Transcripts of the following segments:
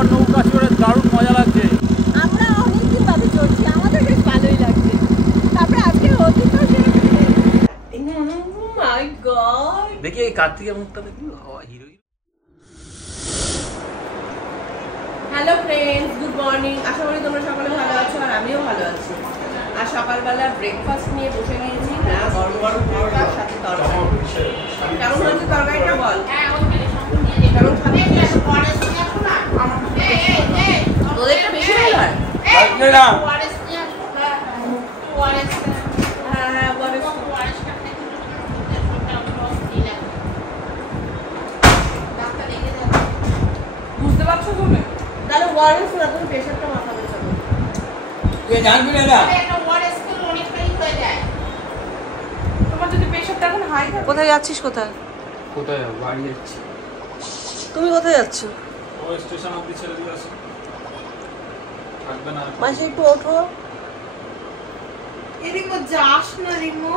পর নৌকা চড়ে দারুণ মজা লাগছে। আমরা অনেকদিন বাদে চড়ছি, আমাদের বেশ ভালোই লাগছে। তারপরে আজকে অতীতও মাই গড, দেখি এই কার্তিকের মুখটা দেখি, hero. Hello friends, good morning. আশা করি তোমরা সকলে ভালো আছো আর আমিও ভালো আছি। আর সকালবেলা ব্রেকফাস্ট নিয়ে বসে গিয়েছি, গরম গরম পরোটার সাথে তরকারি। কেমন হয়েছে তরকারিটা বল? কেমন খাবি? তোদেরটা বেশি ভালো হয়। বুঝতে পারছো তুমি? তাহলে ওয়ারেন্স না, তুমি প্রেশারটা মাথাবে চলো। জানবি না তোমার যদি প্রেশারটা এখন হাই থাকে। কোথায় যাচ্ছিস? কোথায় কোথায় যাবো? বাড়ি যাচ্ছি। তুমি কোথায় যাচ্ছ? ওই স্টেশন অবধি ছেড়ে দিয়ে আসি, থাকবে না। মাসি একটু ওঠো। এদিকে যাস না রিমো।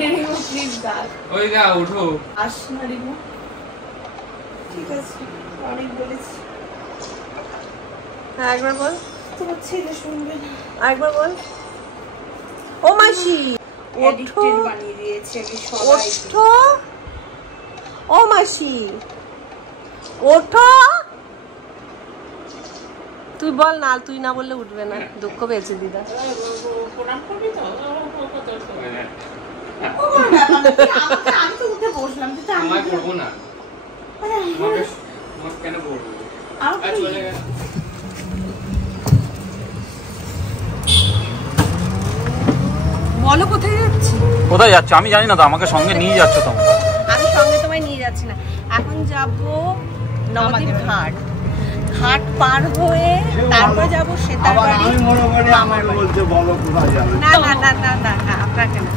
রিমো প্লিজ যাস। ওই যা ওঠো। আস না রিমো। ঠিক আছে, অনেক বলেছি। হ্যাঁ একবার বল। তোমার ছেলে শুনবে না। আরেকবার বল। ও মাসি ওঠো। বানিয়ে দিয়েছে আমি সবাই। ওঠো ও মাসি ওঠো। তুই বল না, তুই না বললে উঠবে না। দুঃখ পেয়েছে দিদা। প্রণাম করবি তো? আমি তো উঠে বসলাম। আমি করবো না, কেন করবো? বলো কোথায় যাচ্ছি? কোথায় যাচ্ছ আমি জানি না তো, আমাকে সঙ্গে নিয়ে যাচ্ছ তোমরা। আমি সঙ্গে তোমায় নিয়ে যাচ্ছি না। এখন যাব নবদ্বীপ ঘাট। ঘাট পার হয়ে তারপর যাব সেতারবাড়ি মামার বাড়ি। না না না না না না, আপনাকে না।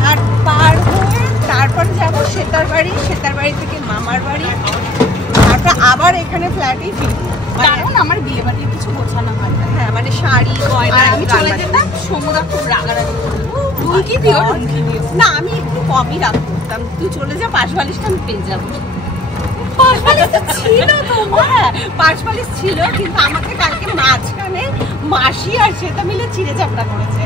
ঘাট পার হয়ে তারপর যাব সেতারবাড়ি, সেতারবাড়ি থেকে মামার বাড়ি, তারপর আবার এখানে ফ্ল্যাটেই ফিরবো। কারণ আমার বিয়ে বাড়ির কিছু গোছানো হয় না। হ্যাঁ মানে শাড়ি গয়না। আমি চলে যেতাম, সমুদ্র খুব রাগারাগি করতো। তুই কি দিও? না আমি একটু কমই রাগ করতাম। তুই চলে যা, পাশ বালিশটা আমি পেয়ে যাবো। পাশ বালিশ ছিল তোমার? পাশ বালিশ ছিল, কিন্তু আমাকে কালকে মাঝখানে মাসি আর সেটা মিলে চিড়ে চাপড়া করেছে।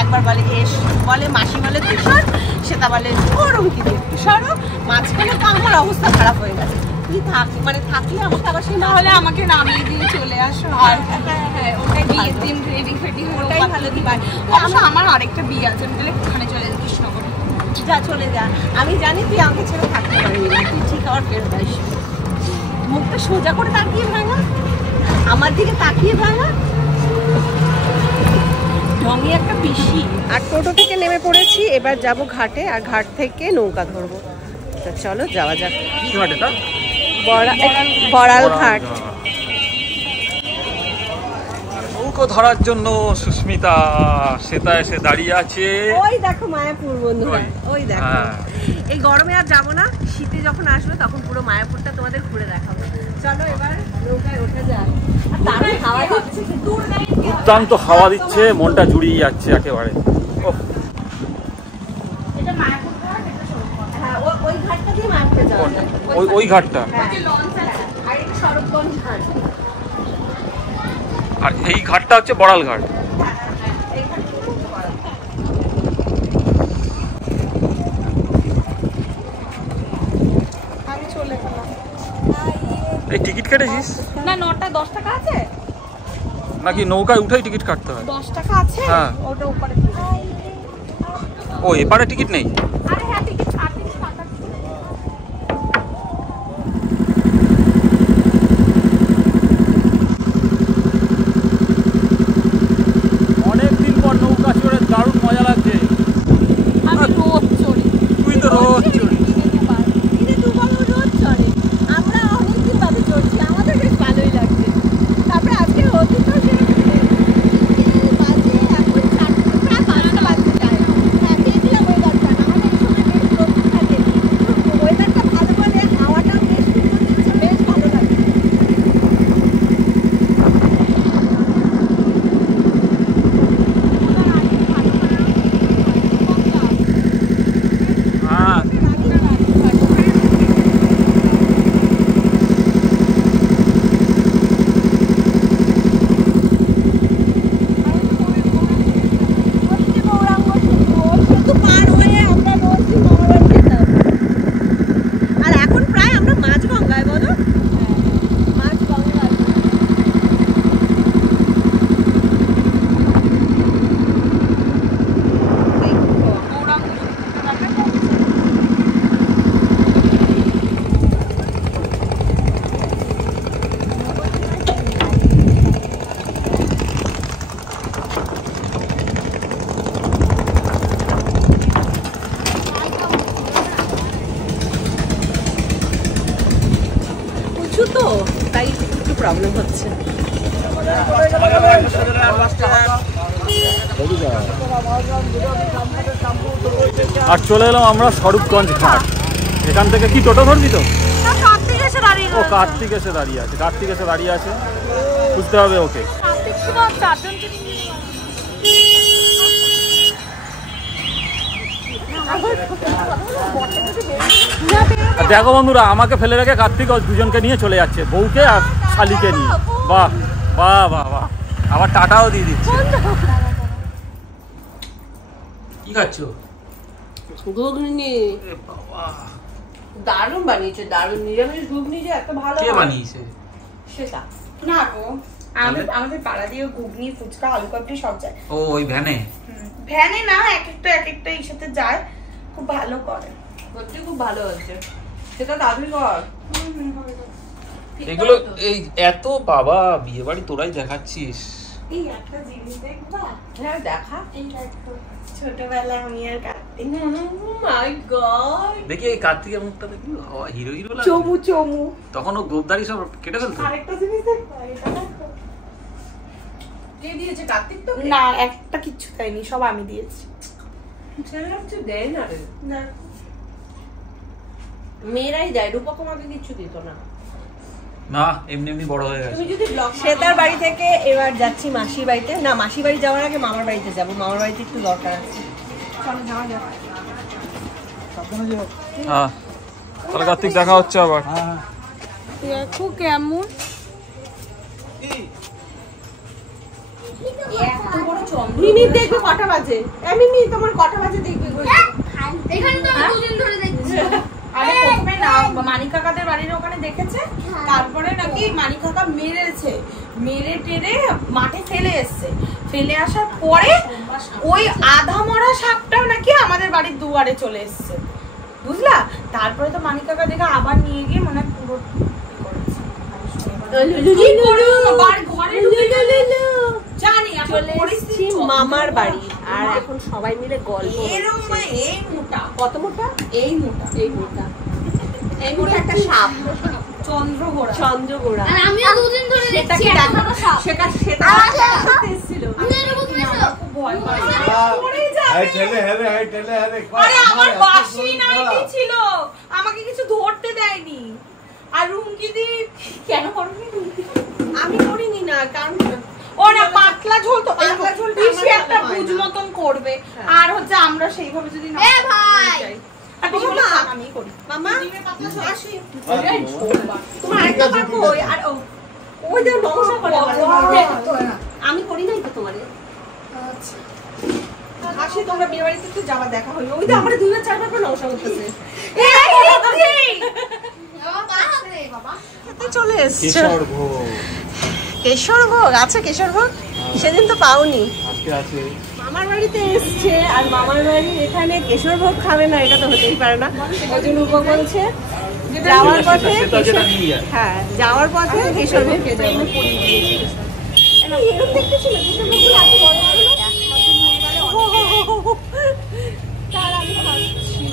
একবার বলে এস, বলে মাসি বলে তুই সর, সেটা বলে ওরম কি দিয়ে তুই সরো। মাঝখানে তো আমার অবস্থা খারাপ হয়ে গেছে। তুই থাকি মানে থাকলে আমাকে আবার সেই নাহলে আমাকে নামিয়ে দিয়ে চলে আসো। আর হ্যাঁ ওটাই বিয়ের দিন রেডি ফেডি হয়ে ওটাই ভালো দিবার। আমার আরেকটা বিয়ে আছে, আমি তাহলে ওখানে চলে যাই কৃষ্ণগরে। যা চলে যা, আমি জানি তুই আমাকে ছেড়ে থাকতে পারবি না। তুই ঠিক আবার ফেরত আসিস। মুখটা সোজা করে তাকিয়ে ভাঙা, আমার দিকে তাকিয়ে ভাঙা। ঢঙে একটা পিসি। আর টোটো থেকে নেমে পড়েছি, এবার যাব ঘাটে, আর ঘাট থেকে নৌকা ধরবো। তা চলো যাওয়া যাক। বড়াল ঘাট। নৌকো ধরার জন্য সুস্মিতা সেটা এসে দাঁড়িয়ে আছে। ওই দেখো মায়াপুর বন্ধুরা, ওই দেখো। এই গরমে আর যাবো না, শীতে যখন আসবে তখন পুরো মায়াপুরটা তোমাদের ঘুরে দেখাবো। চলো এবার নৌকায় ওঠা যাক। আর দারুণ হাওয়া দিচ্ছে, দুর্দান্ত হাওয়া দিচ্ছে, মনটা জুড়িয়ে যাচ্ছে একেবারে। এটা মায়াপুর ঘাট, এটা সড়কগঞ্জ। হ্যাঁ ওই ঘাটটা দিয়ে মায়াপুরে যাওয়া যায়। ওই ঘাটটা। আর এটা সড়কগঞ্জ ঘাট। আর এই ঘাটটা হচ্ছে বড়াল ঘাট। আমি চলে গেলাম। এই টিকিট কেটেছিস? না 9টা 10 টাকা আছে নাকি নৌকায় উঠেই টিকিট কাটতে হয়? 10 টাকা আছে। হ্যাঁ ওটা উপরে। ও এপারে টিকিট নেই? আরে হ্যাঁ টিকিট কাটা। অনেকদিন পর নৌকা চড়ে দারুণ মজা লাগছে। আমি রোজ চড়ি। তুই তো রোজ চড়ি। দিনে দুবার রোজ চড়ে। আমরা অনেকদিন বাদে চড়ছি, আমাদের বেশ ভালোই লাগছে। তারপরে আজকে অতীতও বাজে এখন 4টা বাজতে যায়। হ্যাঁ দেখলাম ওই গাছটা, আমাদের সময় প্রবলেম হচ্ছে। আর চলে এলাম আমরা স্বরূপগঞ্জ ঘাট। এখান থেকে কি টোটো ধরবি তো? ও কার্তিক এসে দাঁড়িয়ে আছে, কার্তিক এসে দাঁড়িয়ে আছে, বুঝতে হবে ওকে। দেখো বন্ধুরা, আমাকে ফেলে রেখে কার্তিক দুজনকে নিয়ে চলে যাচ্ছে, বউকে আর শালিকে নিয়ে। বাহ বাহ বাহ বাহ, আবার টাটাও দিয়ে দিচ্ছে। কি খাচ্ছ? ঘুগনি। দারুণ বানিয়েছে, দারুণ। নিরামিষ ঘুগনি যে এত ভালো। কে বানিয়েছে সেটা? না গো, আমাদের পাড়া দিয়ে ঘুগনি, ফুচকা, আলু কাবলি সব যায়। ও ওই ভ্যানে? ভ্যানে না, এক একটা এই সাথে যায়, খুব ভালো করে। সত্যি খুব ভালো হচ্ছে সেটা, দাবি কর। এগুলো এই এত বাবা বিয়ে বাড়ি তোরাই দেখাচ্ছিস। এই একটা জিনিস দেখবা? হ্যাঁ দেখা। এই দেখো, ছোটবেলায় আমি আর কার্তিক। মাই গড, দেখি এই কার্তিকের মুখটা দেখি, হিরো হিরো লাগে। চমু চমু। তখন ও গোপদারি সব কেটে ফেলতো। আরেকটা জিনিস দেখবা, এটা দেখো। কে দিয়েছে? কার্তিক তো না, একটা কিচ্ছু দেয়নি, সব আমি দিয়েছি। ছেলেরা কিছু দেয় না রে। না, মেয়েরাই দেয়, রূপক আমাকে কিছু দিত না। না, এমনি এমনি বড় হয়ে গেছে। শ্বেতার বাড়ি থেকে এবার যাচ্ছি মাসির বাড়িতে। না, মাসির বাড়ি যাওয়ার আগে মামার বাড়িতে যাব, মামার বাড়িতে একটু দরকার আছে। চলো যাওয়া যাক। হ্যাঁ, তাহলে কার্তিক দেখা হচ্ছে আবার। দেখো কেমন মিমি, দেখবে কটা বাজে? মিমি তোমার কটা বাজে দেখবে? এখানে তো আমি দুদিন ধরে দেখছি। আরে প্রথমে না মানিক কাকাদের বাড়ির ওখানে দেখেছে, তারপরে নাকি মানিক কাকা মেরে টেরে মাঠে ফেলে এসছে। ফেলে আসার পরে ওই আধা মরা সাপটাও নাকি আমাদের বাড়ির দুয়ারে চলে এসছে, বুঝলা? তারপরে তো মানিক কাকা দেখে আবার নিয়ে গিয়ে মানে পুরো মামার বাড়ি। আর এখন সবাই মিলে গল্প। কত মোটা? এই মোটা, এই মোটা, এই মোটা একটা সাপ, চন্দ্রগোড়া। আর আমিও দুদিন ধরে দেখছি এখনো সাপ। সেটা এসেছিল। খুব ভয় পাই। আরে আমার বাসি নাইটি ছিল, আমাকে কিছু ধরতে দেয়নি। আর রুমকিদি কেন করবি? আমি করিনি না, কারণ ও না পাতলা ঝোল, তো পাতলা ঝোল বেশি একটা বুঝ মতন করবে। আর হচ্ছে আমরা সেইভাবে যদি না এ ভাই, আর বেশি হলে আমি করি। মামা পাতলা ঝোল আসি। তোমার আরেকটা বার কই? আর ওই যে নমস্কার করে আমি করি নাই তো তোমারে। আচ্ছা আসি, তোমরা বিয়ে বাড়িতে একটু যাওয়া দেখা হলো। ওই যে আমরা 2-4 বার নমস্কার করতেছে। চলে এসছে কেশরভোগ। আচ্ছা কেশরভোগ সেদিন তো পাওনি, মামার বাড়িতে এসছে। আর মামার বাড়ি এখানে কেশরভোগ খাবে না, এটা তো হতেই পারে না। ওই জন্য রূপক বলছে যাওয়ার পথে, হ্যাঁ যাওয়ার পথে কেশরভোগ খেয়ে যাবো। এরকম দেখতে ছিল কেশরভোগগুলো এত বড় বড়। তার আমি খাচ্ছি।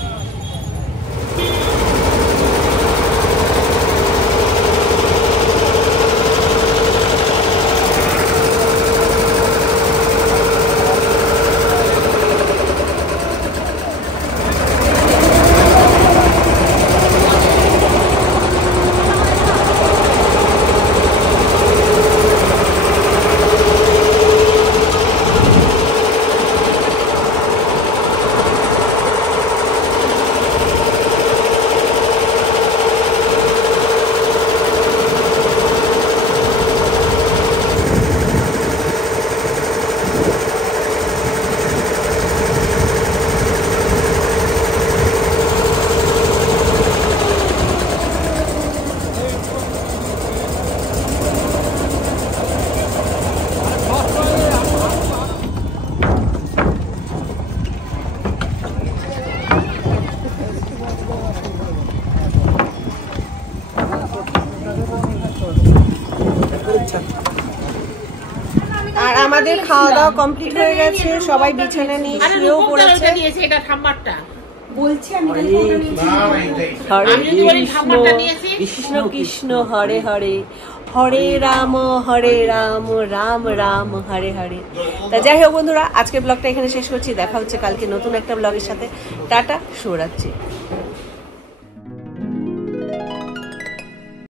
আর আমাদের খাওয়া দাওয়া কমপ্লিট হয়ে গেছে, সবাই বিছানা নিয়ে শুয়েও পড়েছে। এটা ঠাম্মারটা বলছি আমি তাহলে কোনটা নিয়েছি হরে কৃষ্ণ কৃষ্ণ হরে হরে হরে রাম রাম রাম হরে হরে। তা যাই হোক বন্ধুরা, আজকের ব্লগটা এখানে শেষ করছি। দেখা হচ্ছে কালকে নতুন একটা ব্লগের সাথে। টাটা, শুভরাত্রি।